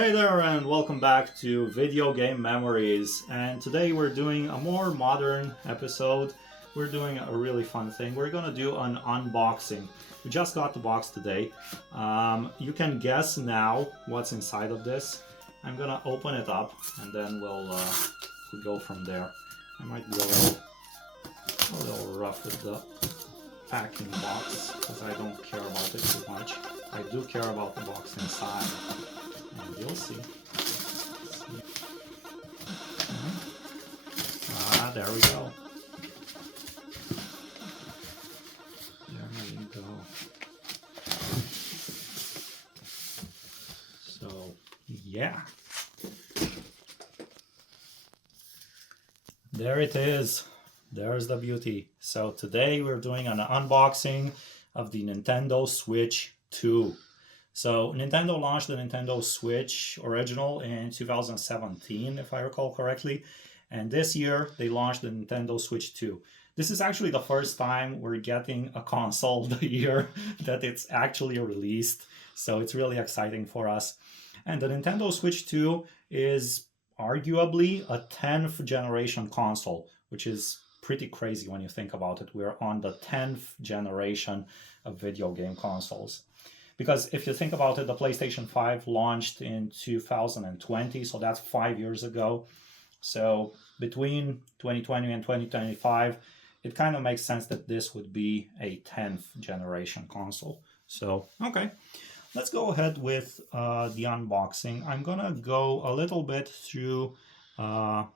Hey there and welcome back to Video Game Memories, and today we're doing a more modern episode. We're doing a really fun thing. We're gonna do an unboxing. We just got the box today. You can guess now what's inside of this. I'm gonna open it up and then we'll go from there. I might be a little rough with the packing box because I don't care about it too much. I do care about the box inside. And you'll see. Ah, there we go. There we go. So, yeah. There it is. There's the beauty. So today we're doing an unboxing of the Nintendo Switch 2. So Nintendo launched the Nintendo Switch original in 2017, if I recall correctly. And this year they launched the Nintendo Switch 2. This is actually the first time we're getting a console the year that it's actually released. So it's really exciting for us. And the Nintendo Switch 2 is arguably a 10th generation console, which is pretty crazy when you think about it. We're on the 10th generation of video game consoles. Because if you think about it, the PlayStation 5 launched in 2020, so that's 5 years ago. So between 2020 and 2025, it kind of makes sense that this would be a 10th generation console. So, okay, let's go ahead with the unboxing. I'm gonna go a little bit through an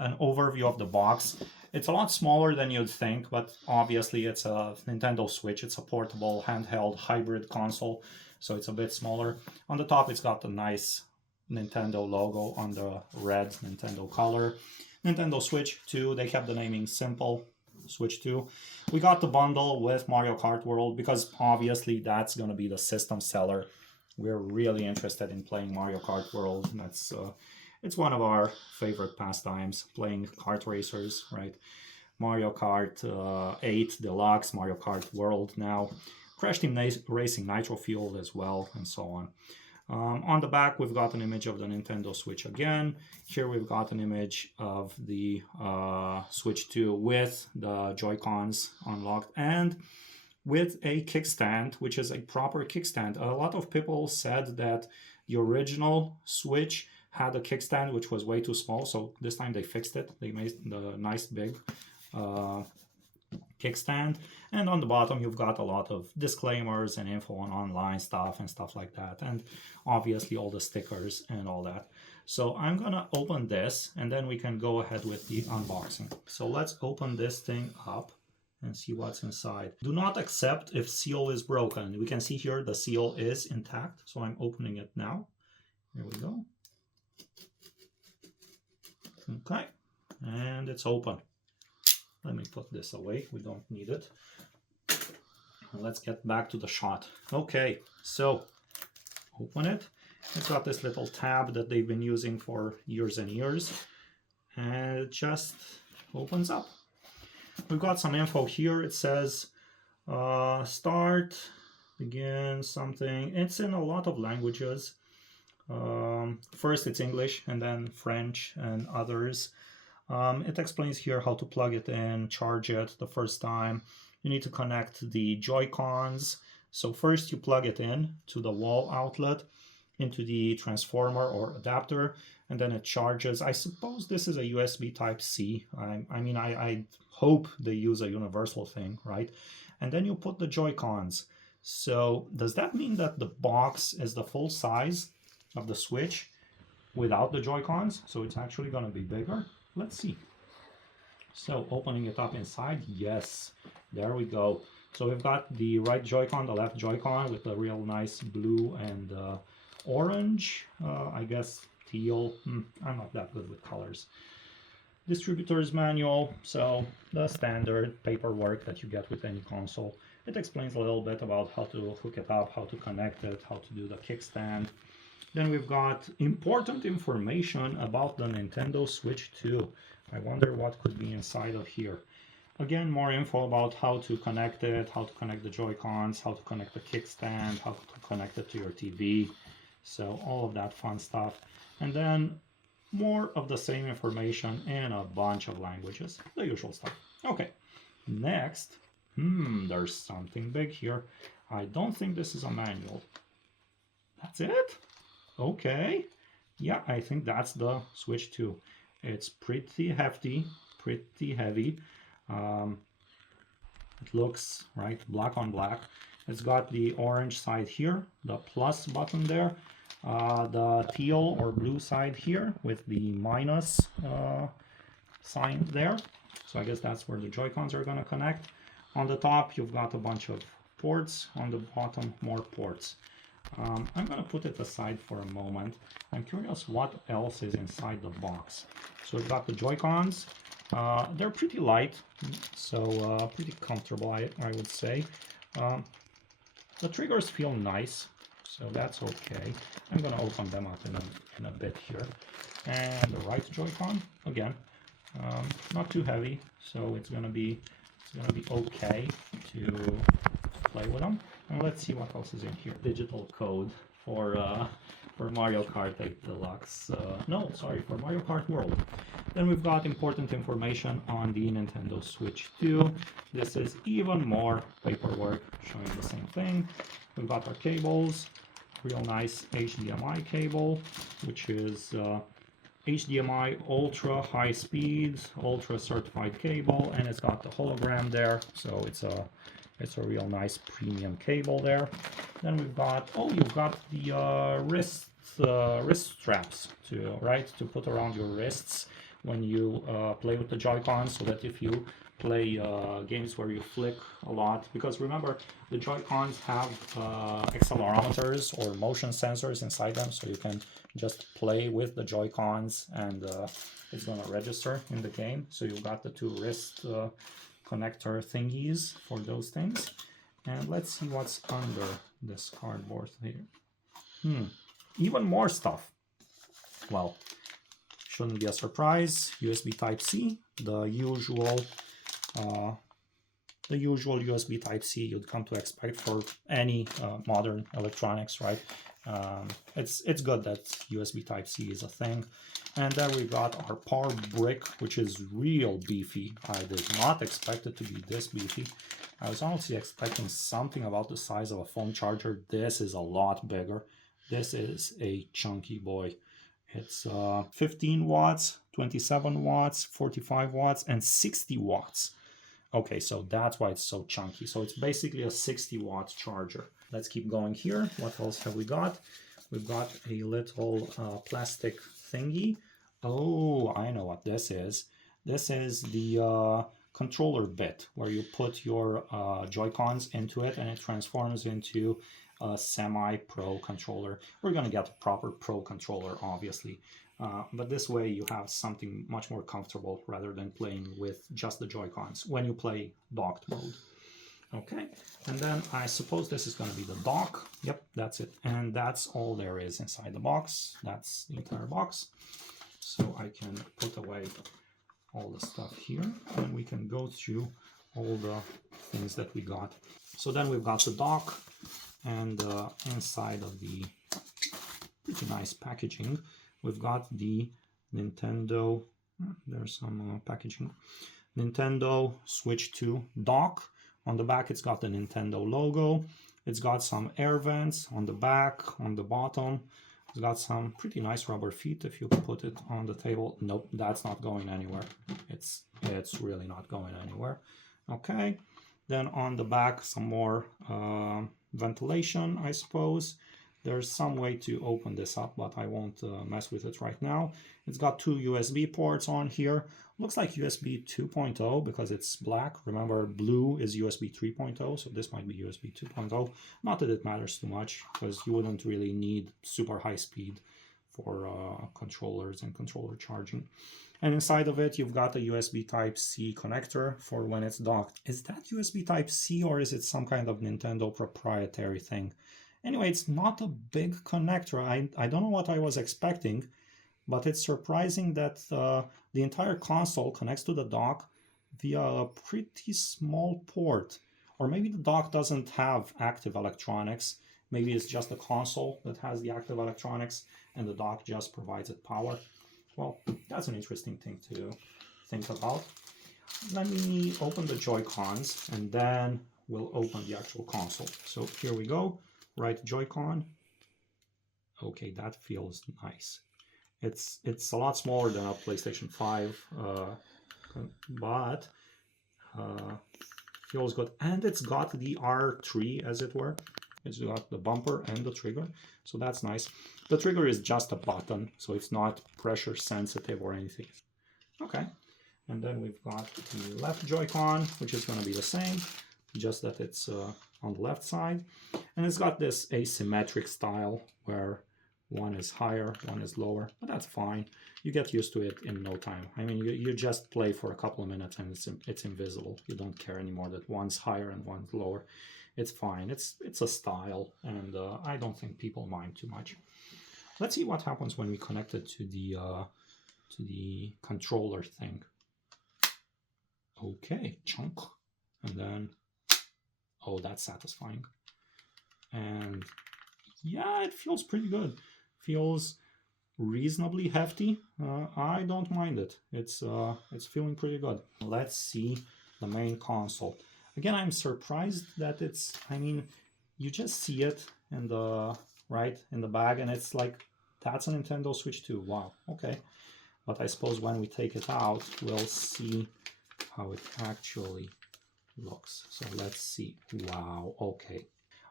overview of the box. It's a lot smaller than you'd think, but obviously it's a Nintendo Switch. It's a portable, handheld, hybrid console, so it's a bit smaller. On the top, it's got the nice Nintendo logo on the red Nintendo color. Nintendo Switch 2, they kept the naming simple, Switch 2. We got the bundle with Mario Kart World because obviously that's going to be the system seller. We're really interested in playing Mario Kart World. That's it's one of our favorite pastimes, playing kart racers, right? Mario Kart 8 Deluxe, Mario Kart World now, Crash Team Racing Nitro Fuel as well, and so on. On the back, we've got an image of the Nintendo Switch again. Here we've got an image of the Switch 2 with the Joycons unlocked and with a kickstand, which is a proper kickstand. A lot of people said that the original Switch had a kickstand which was way too small, so this time they fixed it. They made the nice big kickstand, and on the bottom you've got a lot of disclaimers and info on online stuff and stuff like that, and obviously all the stickers and all that. So I'm gonna open this and then we can go ahead with the unboxing. So let's open this thing up and see what's inside. Do not accept if seal is broken. We can see here the seal is intact, so I'm opening it now. Here we go. Okay, and it's open. Let me put this away, we don't need it. Let's get back to the shot. Okay, so open it. It's got this little tab that they've been using for years and years, and it just opens up. We've got some info here. It says start, begin, something. It's in a lot of languages. First it's English and then French and others. It explains here how to plug it in, charge it the first time. You need to connect the Joy-Cons. So first you plug it in to the wall outlet, into the transformer or adapter, and then it charges. I suppose this is a USB Type-C. I hope they use a universal thing, right? And then you put the Joy-Cons. So does that mean that the box is the full size of the Switch without the Joy-Cons? So it's actually going to be bigger. Let's see. So opening it up inside, yes, there we go. So we've got the right Joy-Con, the left Joy-Con with the real nice blue and orange, I guess teal. I'm not that good with colors. Distributor's manual, so the standard paperwork that you get with any console. It explains a little bit about how to hook it up, how to connect it, how to do the kickstand. Then we've got important information about the Nintendo Switch 2. I wonder what could be inside of here. Again, more info about how to connect it, how to connect the Joy-Cons, how to connect the kickstand, how to connect it to your TV. So all of that fun stuff. And then more of the same information in a bunch of languages, the usual stuff. Okay, next, there's something big here. I don't think this is a manual. That's it? Okay. Yeah, I think that's the Switch 2. It's pretty hefty, pretty heavy. It looks, right, black on black. It's got the orange side here, the plus button there, the teal or blue side here with the minus sign there. So I guess that's where the Joy-Cons are going to connect. On the top, you've got a bunch of ports. On the bottom, more ports. I'm going to put it aside for a moment. I'm curious what else is inside the box. So we've got the Joy-Cons. They're pretty light, so pretty comfortable, I would say. The triggers feel nice, so that's okay. I'm going to open them up in a bit here. And the right Joy-Con, again, not too heavy, so it's going to be okay to play with them. And let's see what else is in here. Digital code for Mario Kart 8 Deluxe. No, sorry, for Mario Kart World. Then we've got important information on the Nintendo Switch 2. This is even more paperwork showing the same thing. We've got our cables, real nice HDMI cable, which is HDMI ultra high speed, ultra certified cable, and it's got the hologram there, so it's a real nice premium cable there. Then we've got, you've got the wrist straps to put around your wrists when you play with the Joy-Cons, so that if you play games where you flick a lot, because remember the Joy-Cons have accelerometers or motion sensors inside them, so you can just play with the Joy-Cons and it's going to register in the game. So you've got the two wrist connector thingies for those things. And let's see what's under this cardboard here. Even more stuff. Well, shouldn't be a surprise. USB Type-C, the usual USB Type-C you'd come to expect for any modern electronics, right? It's good that USB Type-C is a thing. And then we got our power brick, which is real beefy. I did not expect it to be this beefy. I was honestly expecting something about the size of a phone charger. This is a lot bigger. This is a chunky boy. It's 15 watts, 27 watts, 45 watts, and 60 watts. Okay, so that's why it's so chunky. So it's basically a 60 watt charger. Let's keep going here. What else have we got? We've got a little plastic thingy. Oh, I know what this is. This is the controller bit where you put your Joy-Cons into it and it transforms into a semi-pro controller. We're going to get a proper pro controller, obviously. But this way you have something much more comfortable rather than playing with just the Joy-Cons when you play docked mode. Okay, and then I suppose this is going to be the dock. Yep, that's it. And that's all there is inside the box. That's the entire box. So I can put away all the stuff here and we can go through all the things that we got. So then we've got the dock, and inside of the pretty nice packaging, we've got the Nintendo, there's some packaging, Nintendo Switch 2 dock. On the back, it's got the Nintendo logo. It's got some air vents on the back, on the bottom. It's got some pretty nice rubber feet if you put it on the table. Nope, that's not going anywhere. It's really not going anywhere. Okay, then on the back, some more ventilation, I suppose. There's some way to open this up, but I won't mess with it right now. It's got two USB ports on here. Looks like USB 2.0 because it's black. Remember, blue is USB 3.0, so this might be USB 2.0. Not that it matters too much, because you wouldn't really need super high speed for controllers and controller charging. And inside of it, you've got a USB Type-C connector for when it's docked. Is that USB Type-C or is it some kind of Nintendo proprietary thing? Anyway, it's not a big connector. I don't know what I was expecting, but it's surprising that the entire console connects to the dock via a pretty small port. Or maybe the dock doesn't have active electronics Maybe it's just the console that has the active electronics and the dock just provides it power. Well, that's an interesting thing to think about. Let me open the Joy-Cons and then we'll open the actual console. So here we go, right Joy-Con. Okay, that feels nice. It's a lot smaller than a PlayStation 5, but feels good. And it's got the R3, as it were. It's got the bumper and the trigger, so that's nice. The trigger is just a button, so it's not pressure sensitive or anything. Okay, and then we've got the left Joy-Con, which is going to be the same, just that it's on the left side. And it's got this asymmetric style where one is higher, one is lower, but that's fine. You get used to it in no time. I mean, you just play for a couple of minutes and it's invisible. You don't care anymore that one's higher and one's lower. It's fine. It's a style, and I don't think people mind too much. Let's see what happens when we connect it to the controller thing. Okay, chunk, and then oh, that's satisfying. And yeah, it feels pretty good. Feels reasonably hefty. I don't mind it. It's feeling pretty good. Let's see the main console. Again, I'm surprised that it's, I mean, you just see it in the right in the bag and it's like, that's a Nintendo Switch 2. Wow, okay. But I suppose when we take it out, we'll see how it actually looks. So let's see. Wow, okay.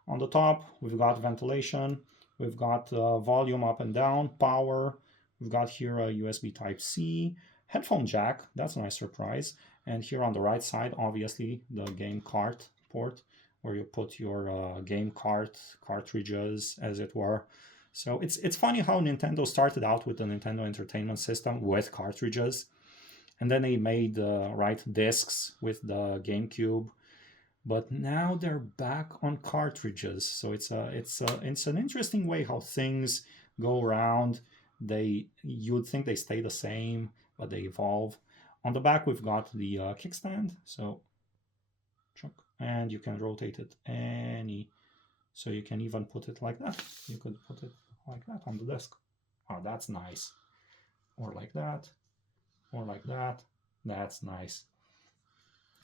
On the top, we've got ventilation. We've got volume up and down, power. We've got here a USB Type-C, headphone jack. That's a nice surprise. And here on the right side, obviously, the game cart port, where you put your game cart cartridges, as it were. So it's funny how Nintendo started out with the Nintendo Entertainment System with cartridges, and then they made discs with the GameCube. But now they're back on cartridges. So it's an interesting way how things go around. You'd think they stay the same, but they evolve. On the back, we've got the kickstand. So, and you can rotate it so you can even put it like that. You could put it like that on the desk. Oh, that's nice. Or like that, or like that. That's nice.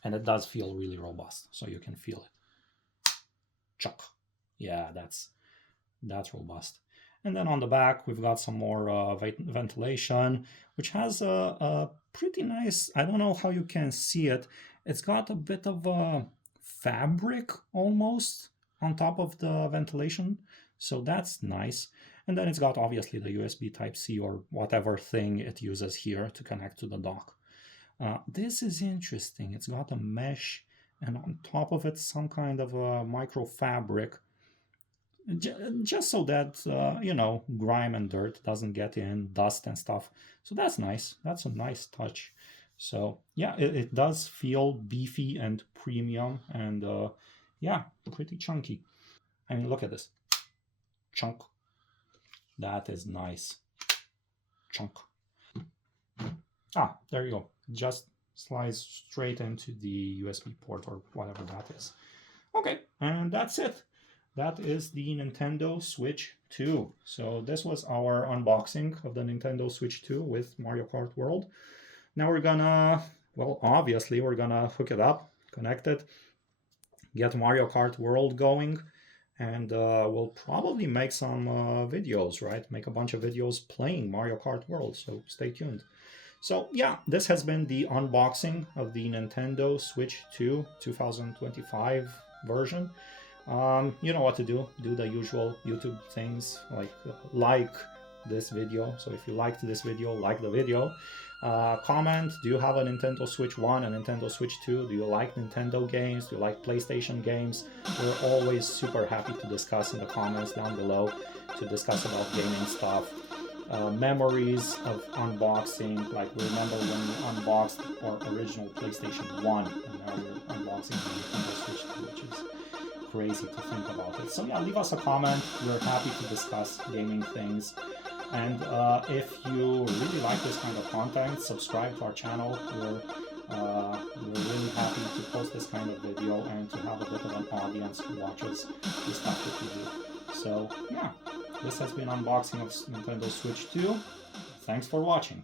And it does feel really robust, so you can feel it. Chuck. Yeah, that's robust. And then on the back, we've got some more ventilation, which has a pretty nice, I don't know how you can see it. It's got a bit of a fabric almost on top of the ventilation. So that's nice. And then it's got obviously the USB Type-C or whatever thing it uses here to connect to the dock. This is interesting. It's got a mesh, and on top of it, some kind of a micro fabric, just so that, grime and dirt doesn't get in, dust and stuff. So that's nice. That's a nice touch. So yeah, it does feel beefy and premium, and yeah, pretty chunky. I mean, look at this. Chunk. That is nice. Chunk. Ah, there you go. Just slides straight into the USB port or whatever that is. Okay, and that's it. That is the Nintendo Switch 2. So this was our unboxing of the Nintendo Switch 2 with Mario Kart World. Now we're gonna, well, obviously we're gonna hook it up, connect it, get Mario Kart World going, and we'll probably make some videos, right? Make a bunch of videos playing Mario Kart World, so stay tuned. So yeah, this has been the unboxing of the Nintendo Switch 2 2025 version. You know what to do. Do the usual YouTube things, like this video. So if you liked this video, like the video. Comment, do you have a Nintendo Switch 1 and Nintendo Switch 2? Do you like Nintendo games? Do you like PlayStation games? We're always super happy to discuss in the comments down below, to discuss about gaming stuff. Memories of unboxing, like remember when we unboxed our original PlayStation 1 and now we're unboxing the Nintendo Switch 2, which is crazy to think about it. So yeah, leave us a comment. We're happy to discuss gaming things. And if you really like this kind of content, subscribe to our channel. We're really happy to post this kind of video and to have a bit of an audience who watches the stuff that we do. So yeah, this has been unboxing of Nintendo Switch 2. Thanks for watching.